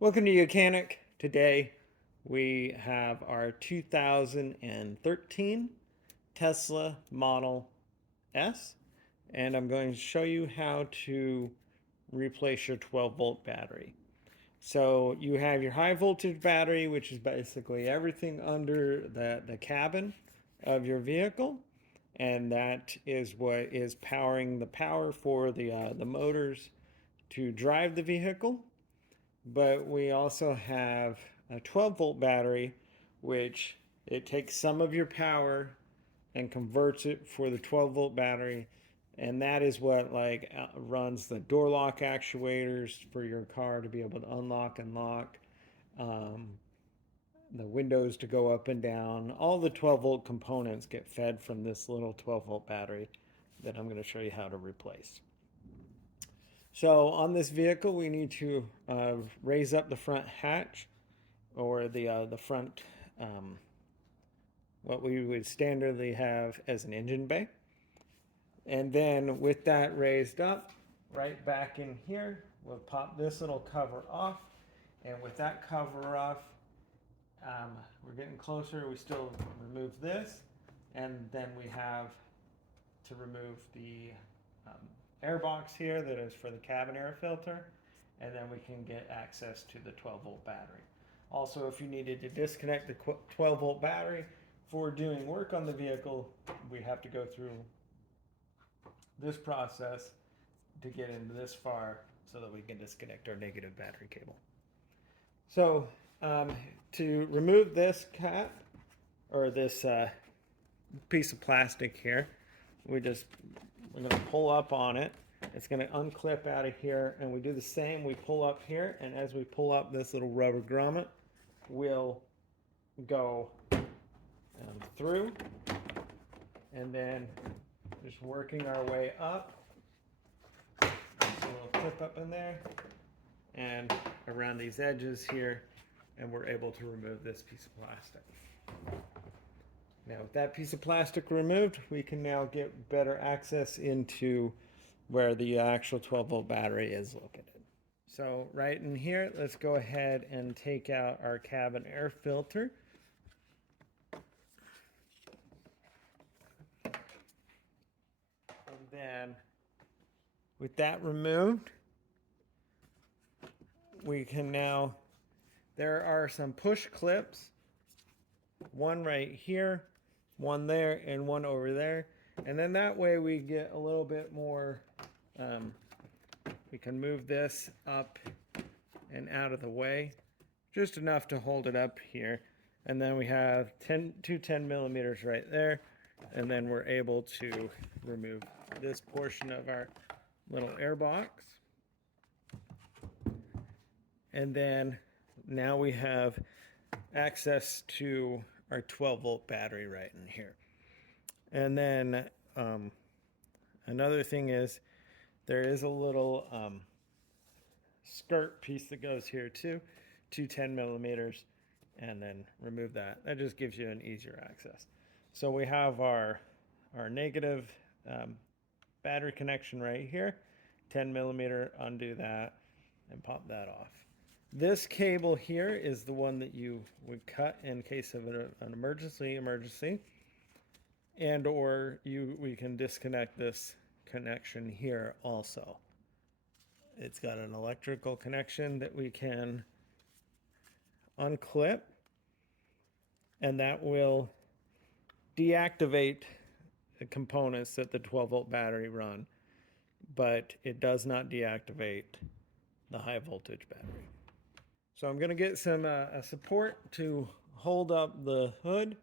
Welcome to Mechanic. Today we have our 2013 Tesla Model S, and I'm going to show you how to replace your 12-volt battery. So you have your high voltage battery, which is basically everything under the cabin of your vehicle, and that is what is powering the power for the motors to drive the vehicle. But we also have a 12-volt battery, which it takes some of your power and converts it for the 12-volt battery, and that is what runs the door lock actuators for your car to be able to unlock and lock, um, the windows to go up and down. All the 12-volt components get fed from this little 12-volt battery that I'm going to show you how to replace. So on this vehicle, we need to raise up the front hatch, or the front, what we would standardly have as an engine bay. And then with that raised up, right back in here, we'll pop this little cover off. And with that cover off, we're getting closer. We still remove this, and then we have to remove the airbox here that is for the cabin air filter, and then we can get access to the 12-volt battery. Also, if you needed to disconnect the 12-volt battery for doing work on the vehicle, we have to go through this process to get into this far so that we can disconnect our negative battery cable. So to remove this cap, or this piece of plastic here, we're going to pull up on it. It's going to unclip out of here, and we do the same. We pull up here, and as we pull up, this little rubber grommet will go through, and then just working our way up. There's a little clip up in there and around these edges here, and we're able to remove this piece of plastic. Now, with that piece of plastic removed, we can now get better access into where the actual 12-volt battery is located. So right in here, let's go ahead and take out our cabin air filter. And then with that removed, we can now, there are some push clips, one right here, one there, and one over there. And then that way we get a little bit more, we can move this up and out of the way, just enough to hold it up here. And then we have two 10 millimeters right there. And then we're able to remove this portion of our little air box. And then now we have access to our 12-volt battery right in here. And then another thing is, there is a little skirt piece that goes here too, 10 millimeters, and then remove that. That just gives you an easier access. So we have our negative battery connection right here, 10 millimeter, undo that and pop that off. This cable here is the one that you would cut in case of an emergency, and or we can disconnect this connection here also. It's got an electrical connection that we can unclip, and that will deactivate the components that the 12-volt battery run, but it does not deactivate the high voltage battery. So I'm going to get some support to hold up the hood,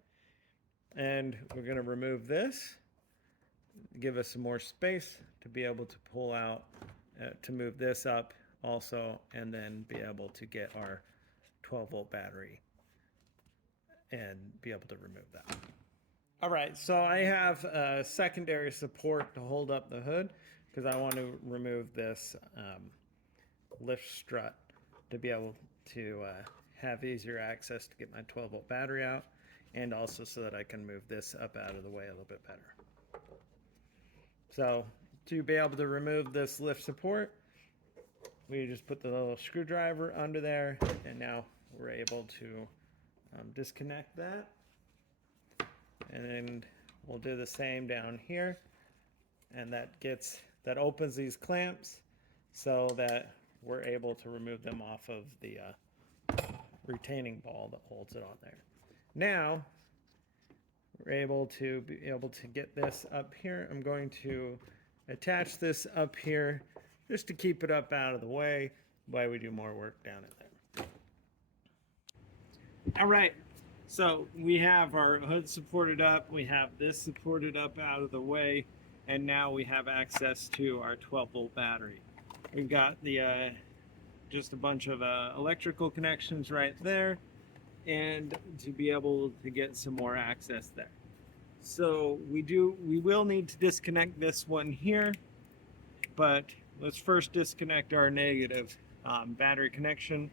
and we're going to remove this, give us some more space to be able to pull out, to move this up also, and then be able to get our 12-volt battery and be able to remove that. All right, so I have secondary support to hold up the hood because I want to remove this lift strut to be able to have easier access to get my 12-volt battery out, and also so that I can move this up out of the way a little bit better. So to be able to remove this lift support, we just put the little screwdriver under there, and now we're able to disconnect that. And then we'll do the same down here, and that opens these clamps so that we're able to remove them off of the retaining ball that holds it on there. Now we're able to get this up here. I'm going to attach this up here just to keep it up out of the way while we do more work down in there. All right, so we have our hood supported up, we have this supported up out of the way, and now we have access to our 12-volt battery. We've got the just a bunch of electrical connections right there, and to be able to get some more access there. So we will need to disconnect this one here, but let's first disconnect our negative battery connection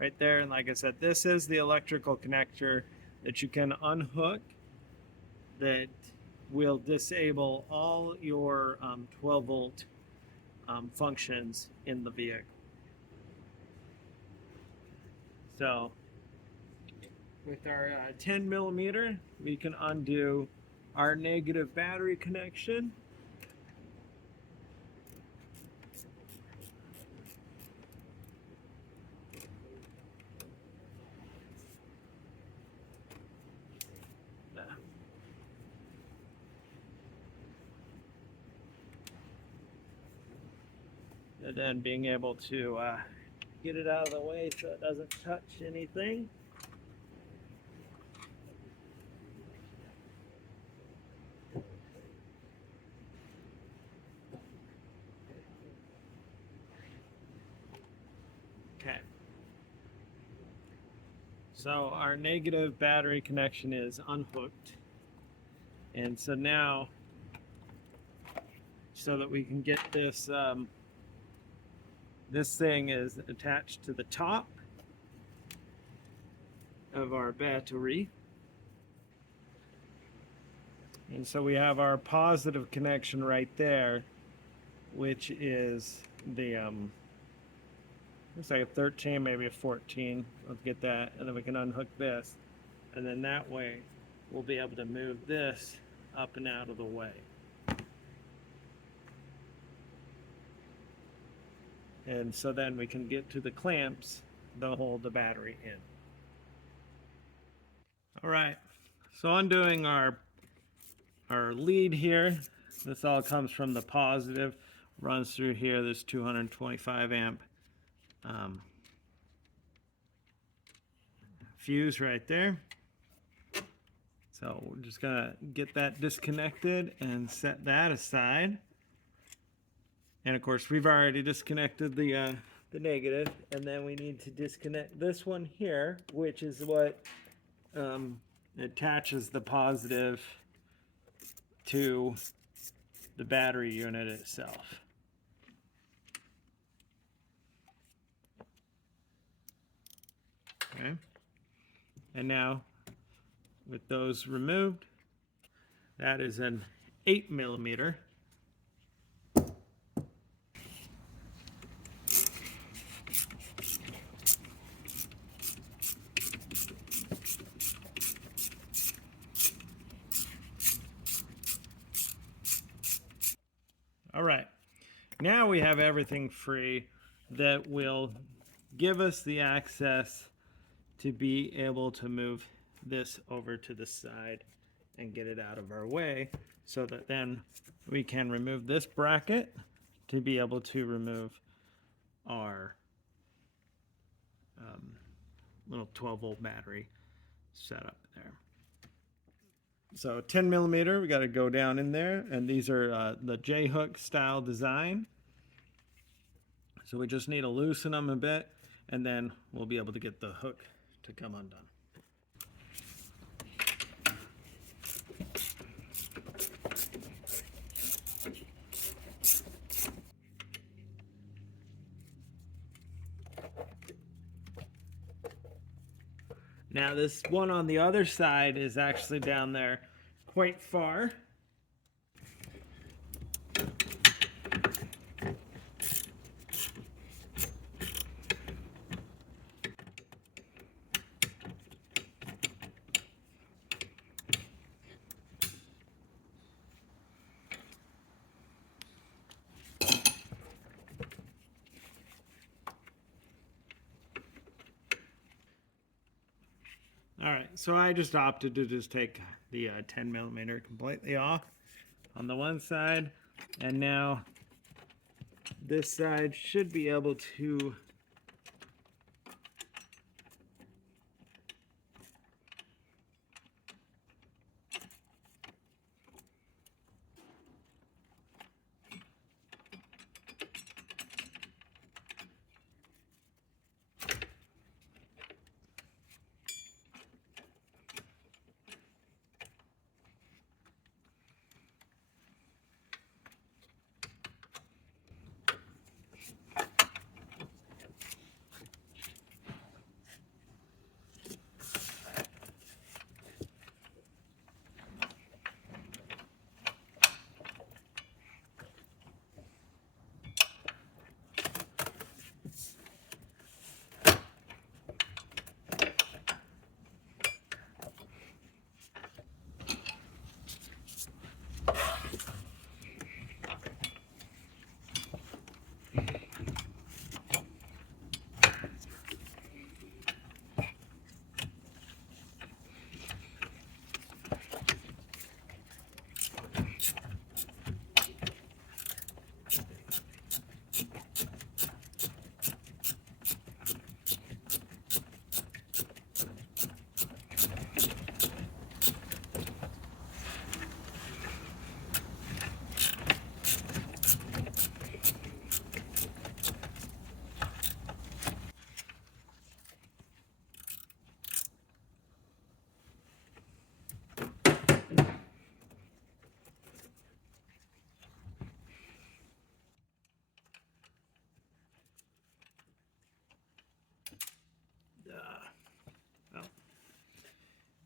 right there. And like I said, this is the electrical connector that you can unhook that will disable all your 12-volt functions in the vehicle. So with our 10 millimeter, we can undo our negative battery connection. And then being able to get it out of the way so it doesn't touch anything. Okay. So our negative battery connection is unhooked. And so now, so that we can get this, this thing is attached to the top of our battery. And so we have our positive connection right there, which is the, looks like a 13, maybe a 14. Let's get that, and then we can unhook this. And then that way, we'll be able to move this up and out of the way. And so then we can get to the clamps that hold the battery in. All right, so undoing our lead here. This all comes from the positive, runs through here, this 225 amp fuse right there. So we're just gonna get that disconnected and set that aside. And of course, we've already disconnected the negative, and then we need to disconnect this one here, which is what attaches the positive to the battery unit itself. Okay, and now with those removed, that is an 8 millimeter. All right, now we have everything free that will give us the access to be able to move this over to the side and get it out of our way, so that then we can remove this bracket to be able to remove our little 12-volt battery setup there. So 10 millimeter, we got to go down in there, and these are the J-hook style design. So we just need to loosen them a bit, and then we'll be able to get the hook to come undone. Now this one on the other side is actually down there quite far. so I just opted to just take the 10mm completely off on the one side, and now this side should be able to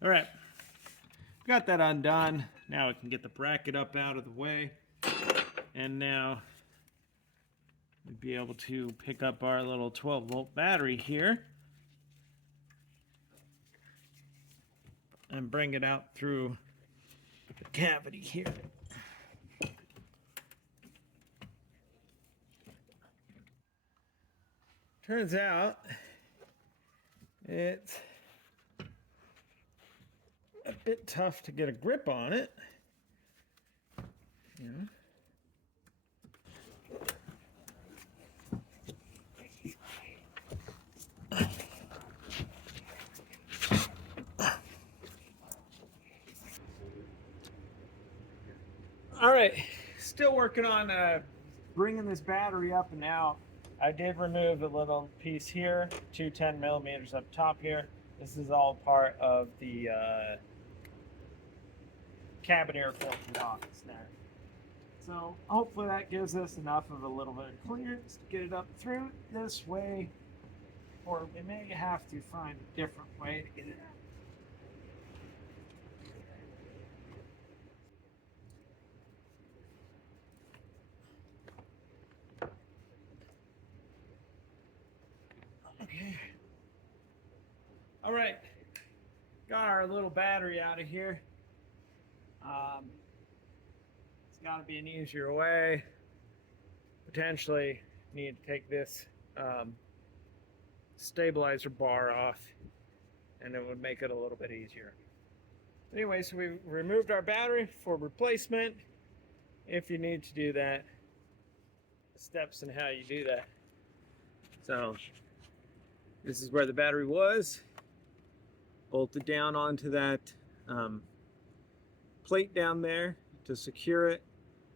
all right, got that undone. Now we can get the bracket up out of the way, and now we'd be able to pick up our little 12-volt battery here and bring it out through the cavity here. Turns out it's a bit tough to get a grip on it. Yeah. All right, still working on bringing this battery up and out. I did remove a little piece here, 210mm up top here. This is all part of the cabin air filter box there. So hopefully that gives us enough of a little bit of clearance to get it up through this way, or we may have to find a different way to get it out. Okay. All right. Got our little battery out of here. It's got to be an easier way. Potentially need to take this stabilizer bar off, and it would make it a little bit easier. Anyway, so we removed our battery for replacement. If you need to do that, steps in how you do that. So this is where the battery was, bolted down onto that plate down there to secure it,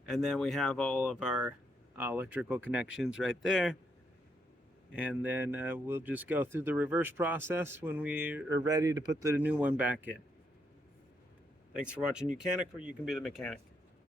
and then we have all of our electrical connections right there, and then we'll just go through the reverse process when we are ready to put the new one back in. Thanks for watching Mechanic, where you can be the mechanic.